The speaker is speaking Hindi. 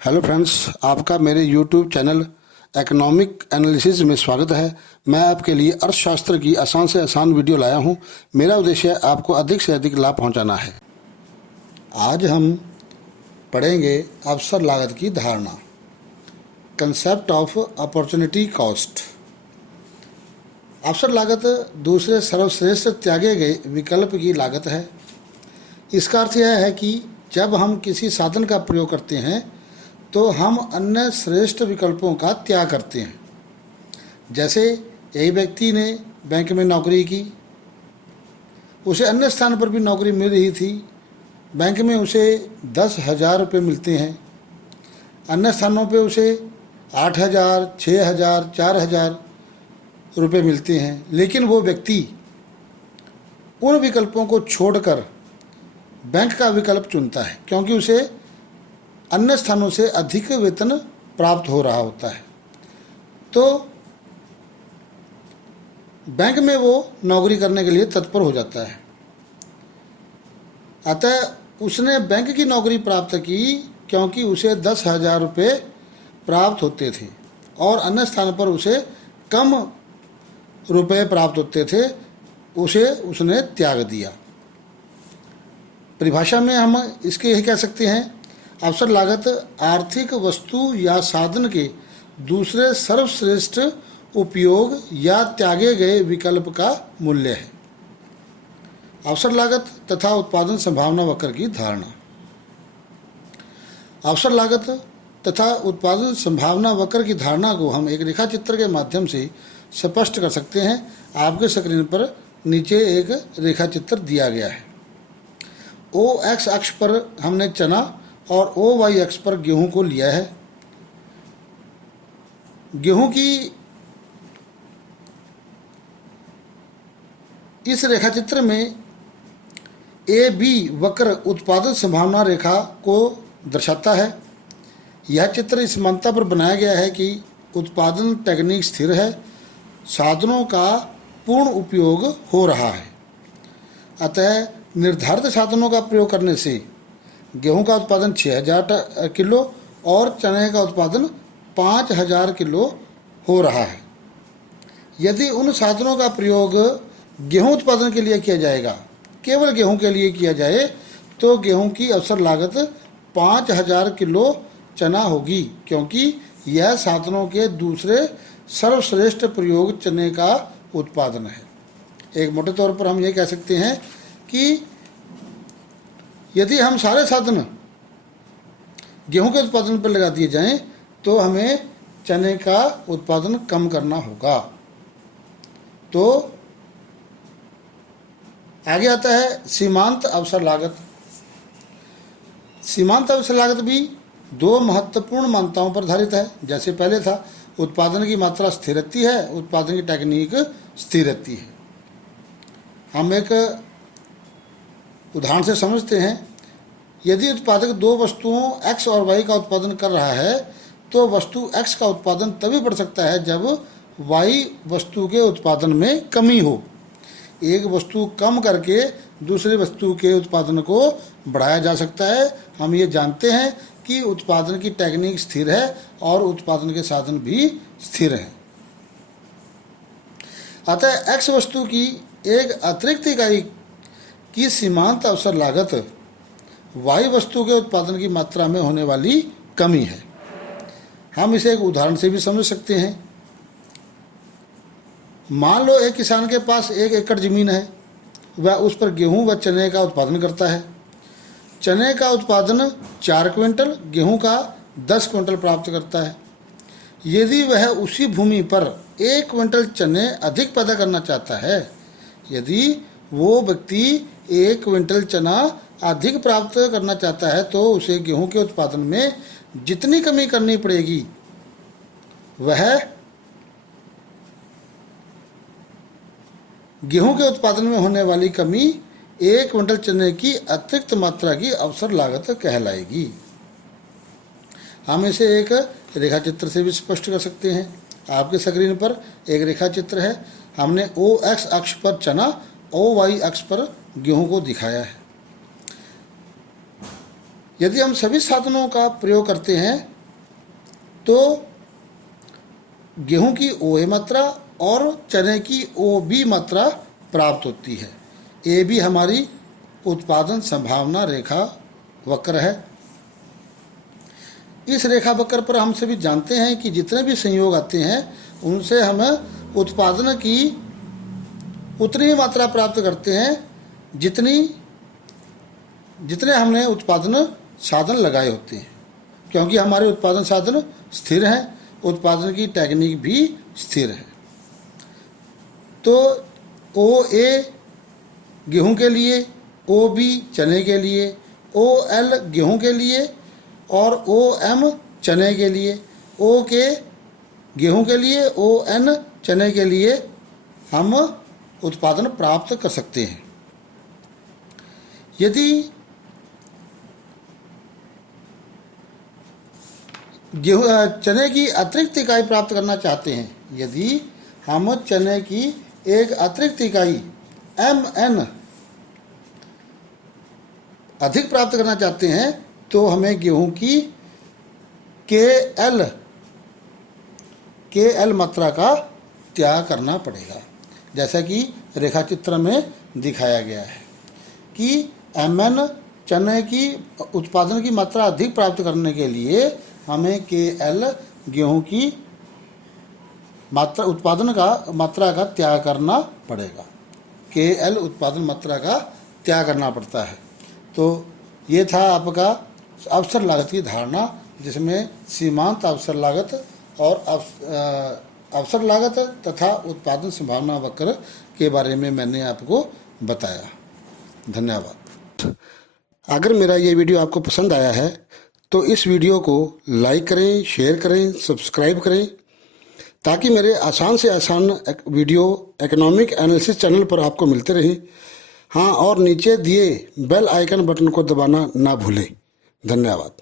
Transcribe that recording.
हेलो फ्रेंड्स, आपका मेरे यूट्यूब चैनल इकोनॉमिक एनालिसिस में स्वागत है। मैं आपके लिए अर्थशास्त्र की आसान से आसान वीडियो लाया हूं। मेरा उद्देश्य आपको अधिक से अधिक लाभ पहुंचाना है। आज हम पढ़ेंगे अवसर लागत की धारणा, कंसेप्ट ऑफ अपॉर्चुनिटी कॉस्ट। अवसर लागत दूसरे सर्वश्रेष्ठ त्यागे गए विकल्प की लागत है। इसका अर्थ यह है कि जब हम किसी साधन का प्रयोग करते हैं तो हम अन्य श्रेष्ठ विकल्पों का त्याग करते हैं। जैसे एक व्यक्ति ने बैंक में नौकरी की, उसे अन्य स्थान पर भी नौकरी मिल रही थी। बैंक में उसे 10,000 रुपये मिलते हैं, अन्य स्थानों पे उसे 8,000, 6,000, 4,000 रुपये मिलते हैं। लेकिन वो व्यक्ति उन विकल्पों को छोड़कर बैंक का विकल्प चुनता है, क्योंकि उसे अन्य स्थानों से अधिक वेतन प्राप्त हो रहा होता है। तो बैंक में वो नौकरी करने के लिए तत्पर हो जाता है। अतः उसने बैंक की नौकरी प्राप्त की क्योंकि उसे 10,000 रुपये प्राप्त होते थे और अन्य स्थान पर उसे कम रुपये प्राप्त होते थे, उसे उसने त्याग दिया। परिभाषा में हम इसके यही कह सकते हैं, अवसर लागत आर्थिक वस्तु या साधन के दूसरे सर्वश्रेष्ठ उपयोग या त्यागे गए विकल्प का मूल्य है। अवसर लागत तथा उत्पादन संभावना वक्र की धारणा। अवसर लागत तथा उत्पादन संभावना वक्र की धारणा को हम एक रेखा चित्र के माध्यम से स्पष्ट कर सकते हैं। आपके स्क्रीन पर नीचे एक रेखा चित्र दिया गया है। ओ एक्स अक्ष पर हमने चना और ओ वाई अक्ष पर गेहूं को लिया है। गेहूं की इस रेखाचित्र में ए बी वक्र उत्पादन संभावना रेखा को दर्शाता है। यह चित्र इस मान्यता पर बनाया गया है कि उत्पादन टेक्निक स्थिर है, साधनों का पूर्ण उपयोग हो रहा है। अतः निर्धारित साधनों का प्रयोग करने से गेहूं का उत्पादन 6,000 किलो और चने का उत्पादन 5,000 किलो हो रहा है। यदि उन साधनों का प्रयोग गेहूं उत्पादन के लिए किया जाएगा, केवल गेहूं के लिए किया जाए, तो गेहूं की अवसर लागत 5,000 किलो चना होगी, क्योंकि यह साधनों के दूसरे सर्वश्रेष्ठ प्रयोग चने का उत्पादन है। एक मोटे तौर पर हम ये कह सकते हैं कि यदि हम सारे साधन गेहूं के उत्पादन पर लगा दिए जाएं तो हमें चने का उत्पादन कम करना होगा। तो आगे आता है सीमांत अवसर लागत। सीमांत अवसर लागत भी दो महत्वपूर्ण मान्यताओं पर आधारित है। जैसे पहले था, उत्पादन की मात्रा स्थिर रहती है, उत्पादन की टेक्निक स्थिर रहती है। हम एक उदाहरण से समझते हैं। यदि उत्पादक दो वस्तुओं X और Y का उत्पादन कर रहा है तो वस्तु X का उत्पादन तभी बढ़ सकता है जब Y वस्तु के उत्पादन में कमी हो। एक वस्तु कम करके दूसरी वस्तु के उत्पादन को बढ़ाया जा सकता है। हम ये जानते हैं कि उत्पादन की टेक्निक स्थिर है और उत्पादन के साधन भी स्थिर हैं। अतः X वस्तु की एक अतिरिक्त इकाई की सीमांत अवसर लागत Y वस्तु के उत्पादन की मात्रा में होने वाली कमी है। हम इसे एक उदाहरण से भी समझ सकते हैं। मान लो एक किसान के पास 1 एकड़ ज़मीन है, वह उस पर गेहूं व चने का उत्पादन करता है। चने का उत्पादन 4 क्विंटल, गेहूं का 10 क्विंटल प्राप्त करता है। यदि वह उसी भूमि पर 1 क्विंटल चने अधिक पैदा करना चाहता है, यदि वो व्यक्ति 1 क्विंटल चना अधिक प्राप्त करना चाहता है, तो उसे गेहूं के उत्पादन में जितनी कमी करनी पड़ेगी वह गेहूं के उत्पादन में होने वाली कमी 1 क्विंटल चने की अतिरिक्त मात्रा की अवसर लागत कहलाएगी। हम इसे एक रेखा चित्र से भी स्पष्ट कर सकते हैं। आपके स्क्रीन पर एक रेखा चित्र है। हमने ओ एक्स अक्ष पर चना, ओ वाई अक्ष पर गेहूं को दिखाया है। यदि हम सभी साधनों का प्रयोग करते हैं तो गेहूं की OA मात्रा और चने की OB मात्रा प्राप्त होती है। AB हमारी उत्पादन संभावना रेखा वक्र है। इस रेखा वक्र पर हम सभी जानते हैं कि जितने भी संयोग आते हैं उनसे हम उत्पादन की उतनी ही मात्रा प्राप्त करते हैं जितने हमने उत्पादन साधन लगाए होते हैं, क्योंकि हमारे उत्पादन साधन स्थिर हैं, उत्पादन की टेक्निक भी स्थिर है। तो OA गेहूं के लिए, OB चने के लिए, OL गेहूं के लिए और OM चने के लिए, OK गेहूं के लिए, ON चने के लिए हम उत्पादन प्राप्त कर सकते हैं। यदि चने की अतिरिक्त इकाई प्राप्त करना चाहते हैं, यदि हम चने की एक अतिरिक्त इकाई MN अधिक प्राप्त करना चाहते हैं तो हमें गेहूं की KL मात्रा का त्याग करना पड़ेगा, जैसा कि रेखा चित्र में दिखाया गया है कि MN चने की उत्पादन की मात्रा अधिक प्राप्त करने के लिए हमें KL गेहूं की उत्पादन का मात्रा का त्याग करना पड़ेगा। KL उत्पादन मात्रा का त्याग करना पड़ता है। तो ये था आपका अवसर लागत की धारणा, जिसमें सीमांत अवसर लागत और अवसर लागत तथा उत्पादन संभावना वक्र के बारे में मैंने आपको बताया। धन्यवाद। अगर मेरा ये वीडियो आपको पसंद आया है तो इस वीडियो को लाइक करें, शेयर करें, सब्सक्राइब करें, ताकि मेरे आसान से आसान वीडियो इकोनॉमिक एनालिसिस चैनल पर आपको मिलते रहें। हाँ, और नीचे दिए बेल आइकन बटन को दबाना ना भूलें। धन्यवाद।